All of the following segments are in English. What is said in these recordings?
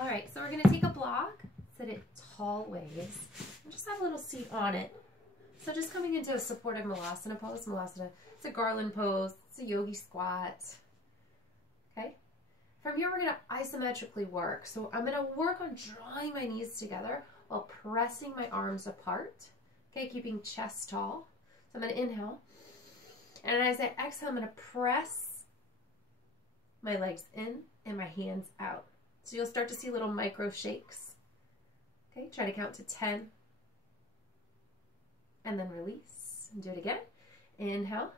All right, so we're gonna take a block, sit it tall ways, and just have a little seat on it. So just coming into a supportive Malasana pose. Malasana, it's a garland pose, it's a yogi squat. Okay. From here, we're gonna isometrically work. So I'm gonna work on drawing my knees together while pressing my arms apart. Okay, keeping chest tall. So I'm gonna inhale. And as I exhale, I'm gonna press my legs in and my hands out. So you'll start to see little micro shakes. Okay, try to count to 10. And then release. And do it again. Inhale,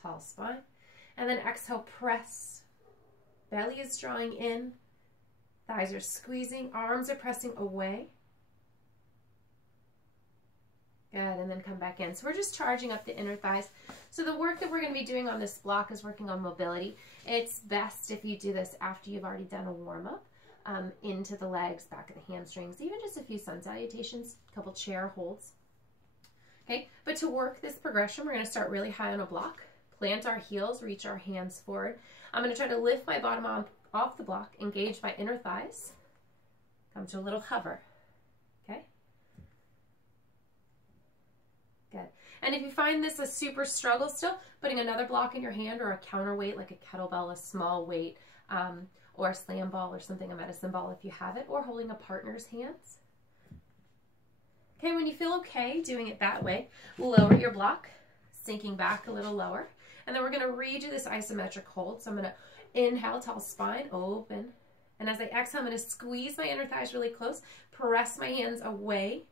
tall spine. And then exhale, press. Belly is drawing in. Thighs are squeezing. Arms are pressing away. Good, and then come back in. So we're just charging up the inner thighs. So the work that we're going to be doing on this block is working on mobility. It's best if you do this after you've already done a warm-up. Into the legs, back of the hamstrings, even just a few sun salutations, a couple chair holds. Okay, but to work this progression, we're going to start really high on a block, plant our heels, reach our hands forward. I'm going to try to lift my bottom arm off the block, engage my inner thighs, come to a little hover. Okay, good. And if you find this a super struggle still, putting another block in your hand or a counterweight like a kettlebell, a small weight, or a slam ball or something, a medicine ball if you have it, or holding a partner's hands. Okay, when you feel okay doing it that way, lower your block, sinking back a little lower. And then we're gonna redo this isometric hold. So I'm gonna inhale, tall spine, open. And as I exhale, I'm gonna squeeze my inner thighs really close, press my hands away.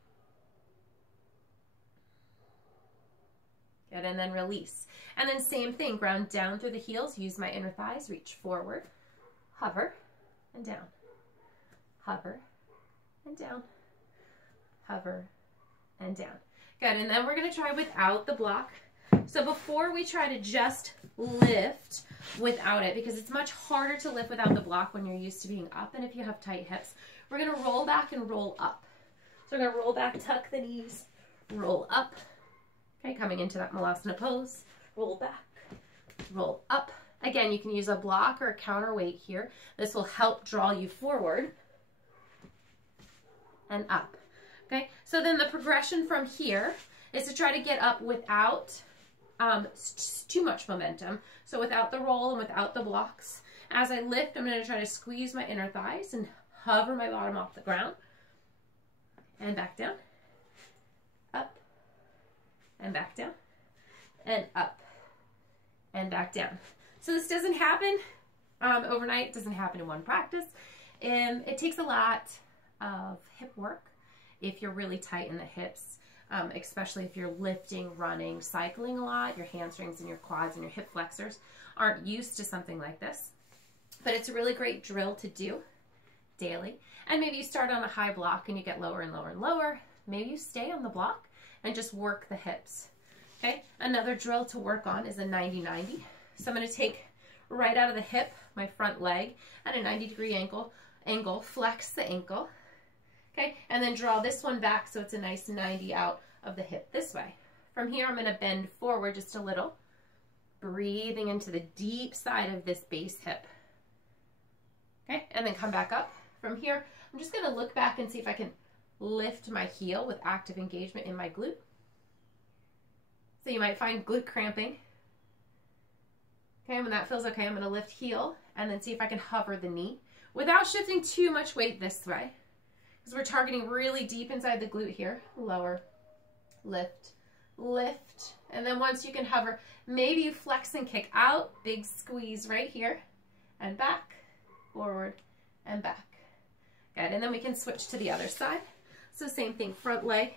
Good, and then release. And then same thing, ground down through the heels, use my inner thighs, reach forward. Hover and down, hover and down, hover and down. Good, and then we're going to try without the block. So before we try to just lift without it, because it's much harder to lift without the block when you're used to being up, and if you have tight hips, we're going to roll back and roll up. So we're going to roll back, tuck the knees, roll up. Okay, coming into that Malasana pose, roll back, roll up. Again, you can use a block or a counterweight here. This will help draw you forward and up. Okay, so then the progression from here is to try to get up without too much momentum. So without the roll and without the blocks. As I lift, I'm going to try to squeeze my inner thighs and hover my bottom off the ground. And back down. Up. And back down. And up. And back down. So this doesn't happen overnight. It doesn't happen in one practice. It takes a lot of hip work if you're really tight in the hips, especially if you're lifting, running, cycling a lot. Your hamstrings and your quads and your hip flexors aren't used to something like this. But it's a really great drill to do daily. And maybe you start on a high block and you get lower and lower and lower. Maybe you stay on the block and just work the hips. Okay, another drill to work on is a 90-90. So I'm going to take right out of the hip, my front leg at a 90-degree angle, flex the ankle, okay, and then draw this one back so it's a nice 90 out of the hip this way. From here, I'm going to bend forward just a little, breathing into the deep side of this base hip, okay, and then come back up. From here, I'm just going to look back and see if I can lift my heel with active engagement in my glute. So you might find glute cramping. Okay, when that feels okay, I'm going to lift heel and then see if I can hover the knee without shifting too much weight this way. Because we're targeting really deep inside the glute here. Lower, lift, lift. And then once you can hover, maybe you flex and kick out. Big squeeze right here. And back, forward, and back. Good, and then we can switch to the other side. So same thing, front leg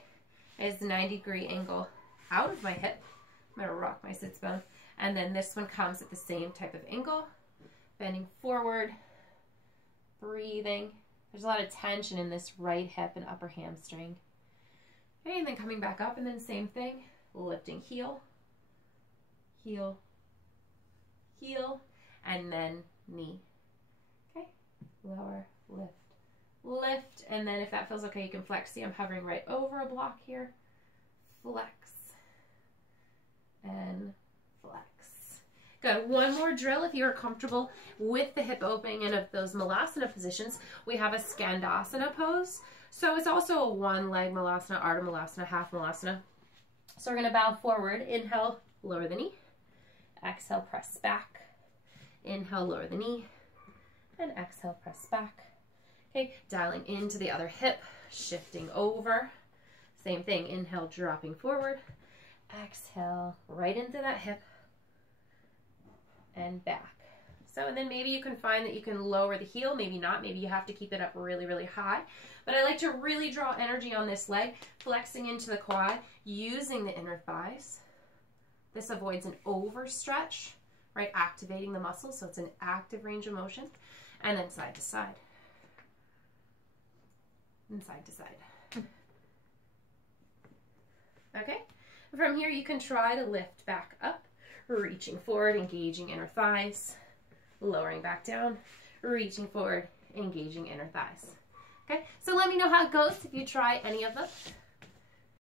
is 90-degree angle out of my hip. I'm going to rock my sits bone. And then this one comes at the same type of angle, bending forward, breathing. There's a lot of tension in this right hip and upper hamstring. Okay, and then coming back up, and then same thing, lifting heel, heel, heel, and then knee. Okay, lower, lift, lift, and then if that feels okay, you can flex. See, I'm hovering right over a block here. Flex and flex. Good. One more drill if you're comfortable with the hip opening and of those Malasana positions. We have a Skandasana pose. So it's also a one leg Malasana, Ardha Malasana, half Malasana. So we're going to bow forward. Inhale, lower the knee. Exhale, press back. Inhale, lower the knee. And exhale, press back. Okay, dialing into the other hip, shifting over. Same thing, inhale, dropping forward. Exhale, right into that hip. And back. So, and then maybe you can find that you can lower the heel, maybe not, maybe you have to keep it up really, really high. But I like to really draw energy on this leg, flexing into the quad, using the inner thighs. This avoids an overstretch, right? Activating the muscles, so it's an active range of motion. And then side to side. And side to side. Okay? From here, you can try to lift back up, reaching forward, engaging inner thighs, lowering back down, reaching forward, engaging inner thighs. Okay, so let me know how it goes if you try any of them.